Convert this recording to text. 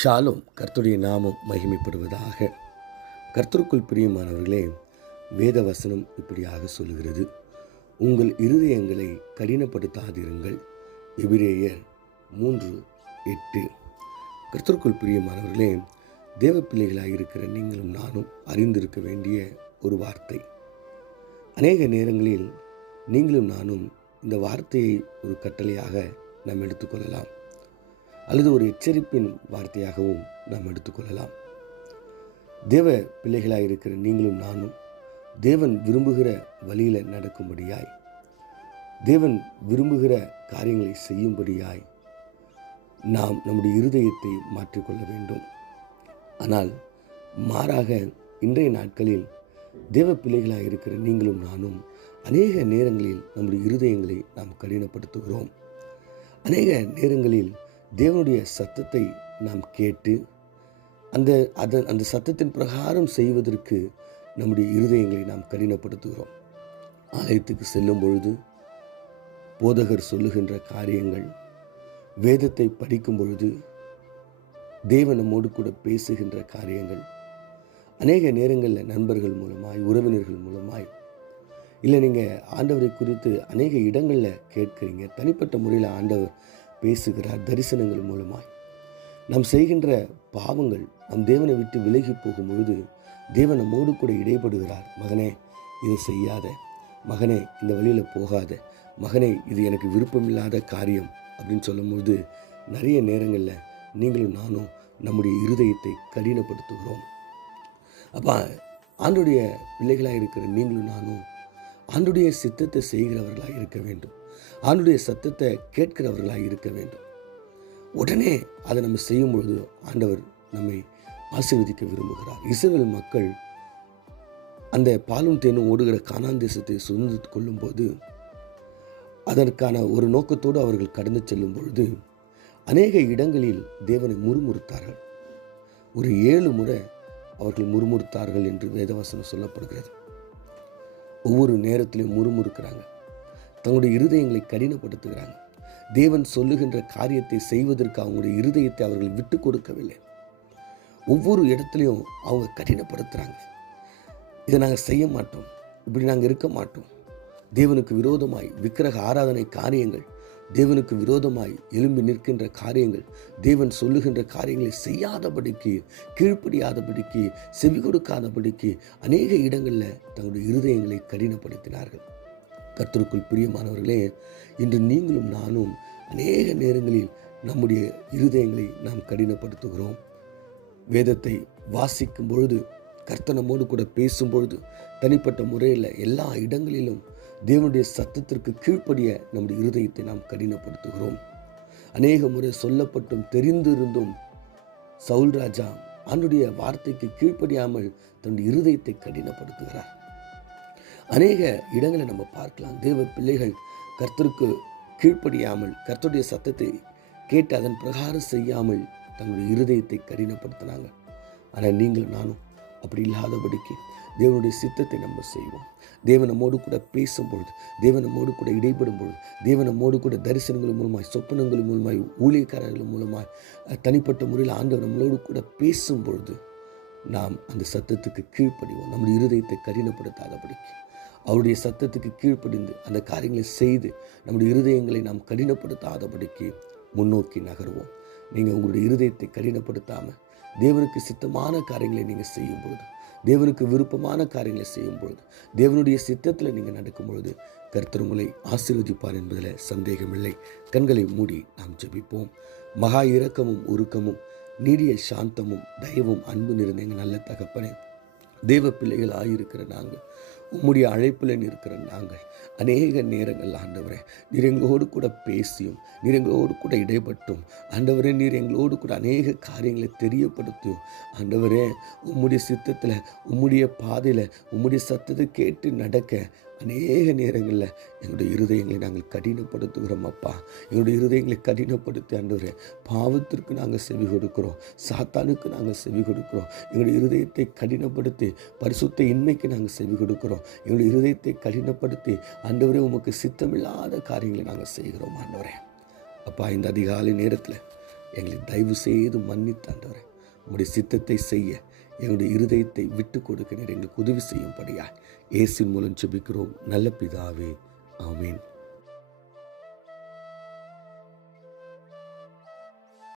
ஷாலும் கர்த்தருடைய நாமம் மகிமைப்படுவதாக. கர்த்தருக்குள் பிரியமானவர்களே, வேத வசனம் இப்படியாக சொல்லுகிறது, உங்கள் இருதயங்களை கடினப்படுத்தாதிருங்கள். எபிரேயர் 3:8. கர்த்தருக்குள் பிரியமானவர்களே, தேவ பிள்ளைகளாக இருக்கிற நீங்களும் நானும் அறிந்திருக்க வேண்டிய ஒரு வார்த்தை. அநேக நேரங்களில் நீங்களும் நானும் இந்த வார்த்தையை ஒரு கட்டளையாக நாம் எடுத்துக்கொள்ளலாம், அல்லது ஒரு எச்சரிப்பின் வார்த்தையாகவும் நாம் எடுத்துக்கொள்ளலாம். தேவ பிள்ளைகளாக இருக்கிற நீங்களும் நானும் தேவன் விரும்புகிற வழியில் நடக்கும்படியாய், தேவன் விரும்புகிற காரியங்களை செய்யும்படியாய் நாம் நம்முடைய இருதயத்தை மாற்றிக்கொள்ள வேண்டும். ஆனால் மாறாக இன்றைய நாட்களில் தேவ பிள்ளைகளாக இருக்கிற நீங்களும் நானும் அநேக நேரங்களில் நம்முடைய இருதயங்களை நாம் கடினப்படுத்துகிறோம். அநேக நேரங்களில் தேவனுடைய சத்தத்தை நாம் கேட்டு அந்த சத்தத்தின் பிரகாரம் செய்வதற்கு நம்முடைய இருதயங்களை நாம் கடினப்படுத்துகிறோம். ஆலயத்துக்கு செல்லும் பொழுது போதகர் சொல்லுகின்ற காரியங்கள், வேதத்தை படிக்கும் பொழுது தேவன் நம்மோடு கூட பேசுகின்ற காரியங்கள், அநேக நேரங்களில் நண்பர்கள் மூலமாய், உறவினர்கள் மூலமாய், இல்லை நீங்கள் ஆண்டவரை குறித்து அநேக இடங்களில் கேட்குறீங்க, தனிப்பட்ட முறையில் ஆண்டவர் பேசுகிறார் தரிசனங்கள் மூலமாய். நாம் செய்கின்ற பாவங்கள் நம் தேவனை விட்டு விலகி போகும் பொழுது தேவன் நம்மோடு கூட இடைப்படுகிறார். மகனே, இதை செய்யாத, மகனே இந்த வழியில் போகாத, மகனே இது எனக்கு விருப்பமில்லாத காரியம் அப்படின்னு சொல்லும்போது நிறைய நேரங்களில் நீங்களும் நானும் நம்முடைய இருதயத்தை கடினப்படுத்துகிறோம். அப்போ ஆண்டுடைய பிள்ளைகளாக இருக்கிற நீங்களும் நானும் ஆண்டுடைய சித்தத்தை செய்கிறவர்களாக இருக்க வேண்டும். ஆண்டுடைய சத்தத்தை கேட்கிறவர்களாக இருக்க வேண்டும். உடனே அதை நம்ம செய்யும் பொழுது ஆண்டவர் நம்மை ஆசீர்வதிக்க விரும்புகிறார். இஸ்ரவேல் மக்கள் அந்த பாலும் தேனும் ஓடுகிற கானான் தேசத்தை சுதந்திரித்துக் கொள்ளும் போது, அதற்கான ஒரு நோக்கத்தோடு அவர்கள் கடந்து செல்லும் பொழுது அநேக இடங்களில் தேவனை முறுமுறுத்தார்கள். ஒரு 7 முறை அவர்கள் முறுமுறுத்தார்கள் என்று வேதவசனம் சொல்லப்படுகிறது. ஒவ்வொரு நேரத்திலையும் முறுமுறுக்கிறாங்க, தங்களுடைய இருதயங்களை கடினப்படுத்துகிறாங்க. தேவன் சொல்லுகின்ற காரியத்தை செய்வதற்கு அவங்களுடைய இருதயத்தை அவர்கள் விட்டு கொடுக்கவில்லை. ஒவ்வொரு இடத்துலையும் அவங்க கடினப்படுத்துகிறாங்க. இதை நாங்கள் செய்ய மாட்டோம், இப்படி நாங்கள் இருக்க மாட்டோம். தேவனுக்கு விரோதமாய் விக்கிரக ஆராதனை காரியங்கள், தேவனுக்கு விரோதமாய் எழும்பி நிற்கின்ற காரியங்கள், தேவன் சொல்லுகின்ற காரியங்களை செய்யாதபடிக்கு, கீழ்ப்படியாதபடிக்கு, செவி கொடுக்காதபடிக்கு அநேக இடங்களில் தங்களுடைய இருதயங்களை கடினப்படுத்தினார்கள். கர்த்தருக்குள் பிரியமானவர்களே, இன்று நீங்களும் நானும் அநேக நேரங்களில் நம்முடைய இருதயங்களை நாம் கடினப்படுத்துகிறோம். வேதத்தை வாசிக்கும் பொழுது, கர்த்தர் நம்மோடு கூட பேசும் பொழுது, தனிப்பட்ட முறையில் எல்லா இடங்களிலும் தேவனுடைய சத்தத்திற்கு கீழ்ப்படிய நம்முடைய இருதயத்தை நாம் கடினப்படுத்துகிறோம். அநேக முறை சொல்லப்பட்டும் தெரிந்திருந்தும் சவுல் ராஜா ஆண்டுடைய வார்த்தைக்கு கீழ்ப்படியாமல் தன்னுடைய இருதயத்தை கடினப்படுத்துகிறார். அநேக இடங்களை நம்ம பார்க்கலாம். தேவ பிள்ளைகள் கர்த்தருக்கு கீழ்ப்படியாமல், கர்த்தருடைய சத்தத்தை கேட்டு அதன் பிரகாரம் செய்யாமல் தங்களுடைய இருதயத்தை கடினப்படுத்தினாங்க. ஆனால் நீங்கள் நானும் அப்படி இல்லாதபடிக்கு தேவனுடைய சித்தத்தை நம்ம செய்வோம். தேவன் நம்மோடு கூட பேசும் பொழுது, தேவன் நம்மோடு கூட இடைப்படும் பொழுது, தேவன் நம்மோடு கூட தரிசனங்கள் மூலமாய், சொப்பனங்கள் மூலமாய், ஊழியக்காரர்கள் மூலமாய், தனிப்பட்ட முறையில் ஆண்டவர் நம்மளோடு கூட பேசும் பொழுது நாம் அந்த சத்தத்துக்கு கீழ்ப்படிவோம். நம்முடைய இருதயத்தை கடினப்படுத்தாதபடிக்கு அவருடைய சத்தத்துக்கு கீழ்ப்படிந்து அந்த காரியங்களை செய்து நம்முடைய இருதயங்களை நாம் கடினப்படுத்தாதபடிக்கு முன்னோக்கி நகருவோம். நீங்கள் உங்களுடைய இருதயத்தை கடினப்படுத்தாமல் தேவனுக்கு சித்தமான காரியங்களை நீங்கள் செய்யும் பொழுது, தேவனுக்கு விருப்பமான காரியங்களை செய்யும் பொழுது, தேவனுடைய சித்தத்தில் நீங்கள் நடக்கும் பொழுது கர்த்தர் உங்களை ஆசீர்வதிப்பார் என்பதில் சந்தேகமில்லை. கண்களை மூடி நாம் ஜெபிப்போம். மகா இரக்கமும் உருக்கமும் நீடிய சாந்தமும் தயவும் அன்பு நிறைந்த எங்கள் நல்ல தகப்பனே, தேவ பிள்ளைகள் ஆகியிருக்கிற நாங்கள், உம்முடைய அழைப்பில் இருக்கிற நாங்கள் அநேக நேரங்கள் ஆண்டவரே, நீர் எங்களோடு கூட பேசியும், நீர் எங்களோடு கூட இடைப்பட்டும், ஆண்டவரே நீர் எங்களோடு கூட அநேக காரியங்களை தெரியப்படுத்தியும், ஆண்டவரே உம்முடைய சித்தத்தில், உம்முடைய பாதையில், உம்முடைய சத்தத்தை கேட்டு நடக்க அநேக நேரங்களில் எங்களுடைய இருதயங்களை நாங்கள் கடினப்படுத்துகிறோம். அப்பா, எங்களுடைய இருதயங்களை கடினப்படுத்தி ஆண்டவரே பாவத்திற்கு நாங்கள் செவி கொடுக்கிறோம், சாத்தானுக்கு நாங்கள் செவி கொடுக்கிறோம். எங்களுடைய இருதயத்தை கடினப்படுத்தி பரிசுத்த இன்மைக்கு நாங்கள் செவி கொடுக்கிறோம். எங்களுடைய இருதயத்தை கடினப்படுத்தி ஆண்டவரே உமக்கு சித்தமில்லாத காரியங்களை நாங்கள் செய்கிறோம். ஆண்டவரே அப்பா, இந்த அதிகாலை நேரத்தில் எங்களை தயவு செய்து மன்னித்து ஆண்டவரே உம்முடைய சித்தத்தை செய்ய எங்களுடைய இருதயத்தை விட்டு கொடுக்க நீர் எங்களுக்கு உதவி செய்யும்படியாய் இயேசுவின் மூலம் ஜெபிக்கிறோம் நல்ல பிதாவே. ஆமீன்.